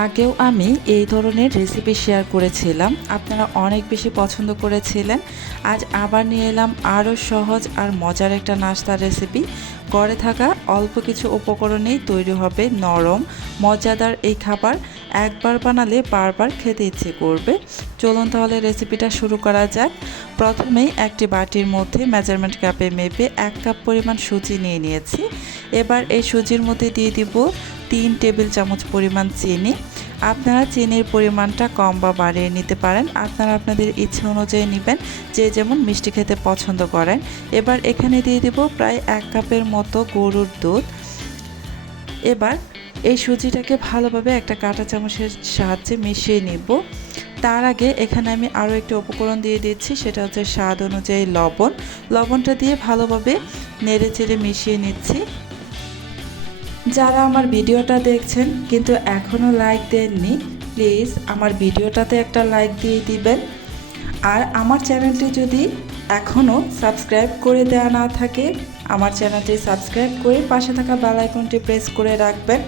আগেও আমি এই ধরনের রেসিপি শেয়ার করেছিলাম, আপনারা অনেক বেশি পছন্দ করেছিলেন। আজ আবার নিয়ে এলাম আরও সহজ আর মজার একটা নাস্তার রেসিপি। ঘরে থাকা অল্প কিছু উপকরণেই তৈরি হবে নরম মজাদার এই খাবার। একবার বানালে বারবার খেতে ইচ্ছে করবে। চলুন তাহলে রেসিপিটা শুরু করা যাক। প্রথমেই একটি বাটির মধ্যে মেজারমেন্ট কাপে মেপে 1 কাপ পরিমাণ সুজি নিয়ে নিয়েছি। এবার এই সুজির মধ্যে দিয়ে দিব 3 টেবিল চামচ পরিমাণ চিনি। আপনারা চিনির পরিমাণটা কম বা বাড়িয়ে নিতে পারেন, আপনারা আপনাদের ইচ্ছে অনুযায়ী নেবেন, যে যেমন মিষ্টি খেতে পছন্দ করেন। এবার এখানে দিয়ে দেব প্রায় 1 কাপের মতো গরুর দুধ। এবার এই সুজিটাকে ভালোভাবে একটা কাঁটা চামচের সাহায্যে মিশিয়ে নেব। তার আগে এখানে আমি আরও একটি উপকরণ দিয়ে দিচ্ছি, সেটা হচ্ছে স্বাদ অনুযায়ী লবণ। লবণটা দিয়ে ভালোভাবে নেড়েচেড়ে মিশিয়ে নিচ্ছি। যারা আমার ভিডিওটা দেখছেন কিন্তু এখনও লাইক দেননি, প্লিজ আমার ভিডিওটাতে একটা লাইক দিয়ে দিবেন। আর আমার চ্যানেলটি যদি এখনও সাবস্ক্রাইব করে দেওয়া না থাকে, আমার চ্যানেলটি সাবস্ক্রাইব করে পাশে থাকা বেল আইকনটি প্রেস করে রাখবেন।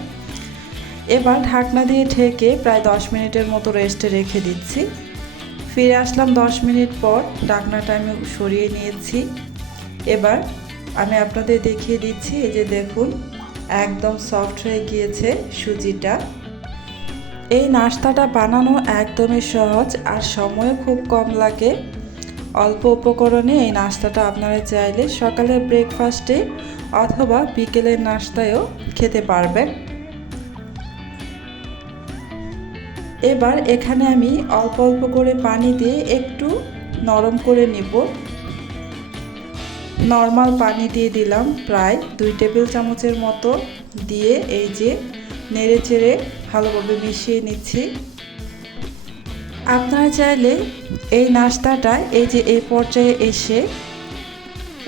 এবার ঢাকনা দিয়ে ঢেকে প্রায় 10 মিনিটের মতো রেস্টে রেখে দিচ্ছি। ফিরে আসলাম 10 মিনিট পর। ঢাকনাটা আমি সরিয়ে নিয়েছি। এবার আমি আপনাদের দেখিয়ে দিচ্ছি, এই যে দেখুন একদম সফট হয়ে গিয়েছে সুজিটা। এই নাস্তাটা বানানো একদমই সহজ আর সময়ও খুব কম লাগে। অল্প উপকরণে এই নাস্তাটা আপনারা চাইলে সকালের ব্রেকফাস্টে অথবা বিকেলের নাস্তায়ও খেতে পারবেন। এবার এখানে আমি অল্প অল্প করে পানি দিয়ে একটু নরম করে নেব। নর্মাল পানি দিয়ে দিলাম প্রায় 2 টেবিল চামচের মতো, দিয়ে এই যে নেড়ে চেড়ে ভালোভাবে মিশিয়ে নিচ্ছি। আপনারা চাইলে এই নাস্তাটা এই যে এই পর্যায়ে এসে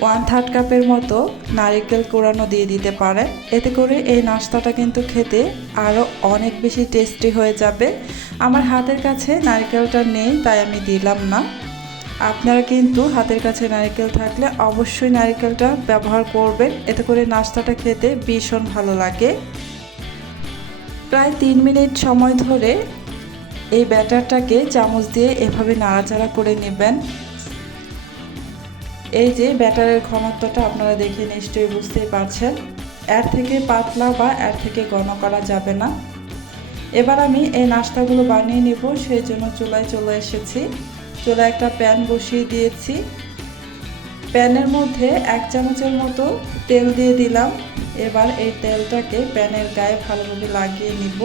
1/3 কাপের মতো নারকেল কোড়ানো দিয়ে দিতে পারেন। এতে করে এই নাস্তাটা কিন্তু খেতে আরও অনেক বেশি টেস্টি হয়ে যাবে। আমার হাতের কাছে নারকেলটা নেই, তাই আমি দিলাম না। আপনারা কিন্তু হাতের কাছে নারকেল থাকলে অবশ্যই নারকেলটা ব্যবহার করবেন, এতে করে নাস্তাটা খেতে ভীষণ ভালো লাগে। প্রায় 3 মিনিট সময় ধরে এই ব্যাটারটাকে চামচ দিয়ে এভাবে নাড়াচাড়া করে নেবেন। এই যে ব্যাটারের ঘনত্বটা আপনারা দেখে নিশ্চয়ই বুঝতেই পারছেন, এর থেকে পাতলা বা এর থেকে ঘন করা যাবে না। এবার আমি এই নাস্তাগুলো বানিয়ে নেব, সেই জন্য চুলায় চলে এসেছি। চুলায় একটা প্যান বসিয়ে দিয়েছি। প্যানের মধ্যে 1 চামচের মতো তেল দিয়ে দিলাম। এবার এই তেলটাকে প্যানের গায়ে ভালোভাবে লাগিয়ে নিব।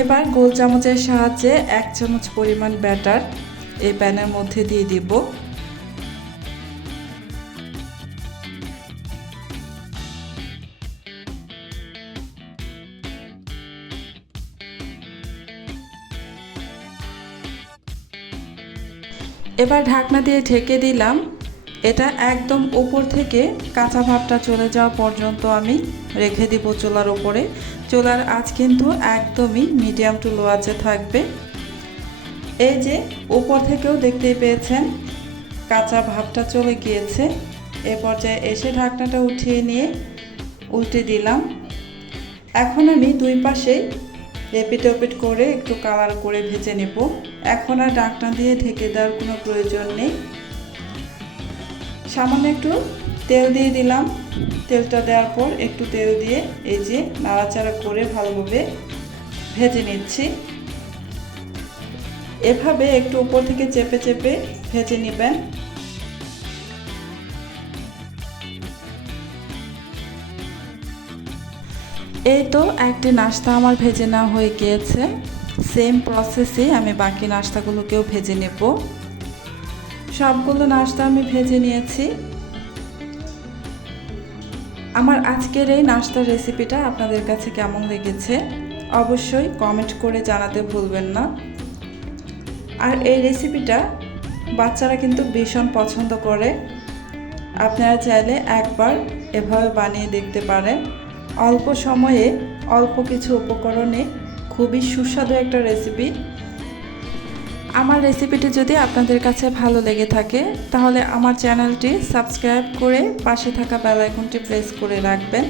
এবার গোল চামচের সাহায্যে 1 চামচ পরিমাণ ব্যাটার এই প্যানের মধ্যে দিয়ে দিব। এবার ঢাকনা দিয়ে ঢেকে দিলাম। এটা একদম উপর থেকে কাঁচা ভাবটা চলে যাওয়া পর্যন্ত আমি রেখে দিব চুলার উপরে। চুলার আঁচ কিন্তু একদমই মিডিয়াম টু লো আঁচে থাকবে। এই যে উপর থেকেও দেখতেই পেয়েছেন কাঁচা ভাবটা চলে গিয়েছে। এ পর্যায়ে এসে ঢাকনাটা উঠিয়ে নিয়ে উল্টে দিলাম। এখন আমি দুই পাশে এপিট ওপিট করে একটু কালার করে ভেজে নেব। এখন আর ঢাকনা দিয়ে ঢেকে দেওয়ার কোনো প্রয়োজন নেই। সামান্য একটু তেল দিয়ে দিলাম। তেলটা দেওয়ার পর একটু তেল দিয়ে এই যে নাড়াচাড়া করে ভালোভাবে ভেজে নিচ্ছি। এভাবে একটু উপর থেকে চেপে চেপে ভেজে নেবেন। এই তো একটি নাস্তা আমার ভেজে নেওয়া হয়ে গিয়েছে। সেম প্রসেসে আমি বাকি নাস্তাগুলোকেও ভেজে নেব। সবগুলো নাস্তা আমি ভেজে নিয়েছি। আমার আজকের এই নাস্তার রেসিপিটা আপনাদের কাছে কেমন লেগেছে অবশ্যই কমেন্ট করে জানাতে ভুলবেন না। আর এই রেসিপিটা বাচ্চারা কিন্তু ভীষণ পছন্দ করে। আপনারা চাইলে একবার এভাবে বানিয়ে দেখতে পারেন। অল্প সময়ে অল্প কিছু উপকরণে খুবই সুস্বাদু একটা রেসিপি। আমার রেসিপিটি যদি আপনাদের কাছে ভালো লেগে থাকে তাহলে আমার চ্যানেলটি সাবস্ক্রাইব করে পাশে থাকা বেল আইকনটি প্রেস করে রাখবেন।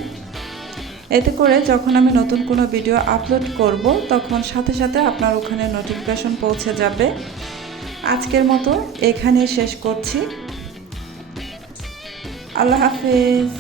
এতে করে যখন আমি নতুন কোনো ভিডিও আপলোড করব তখন সাথে সাথে আপনার ওখানে নোটিফিকেশন পৌঁছে যাবে। আজকের মতো এখানেই শেষ করছি। আল্লাহ হাফেজ।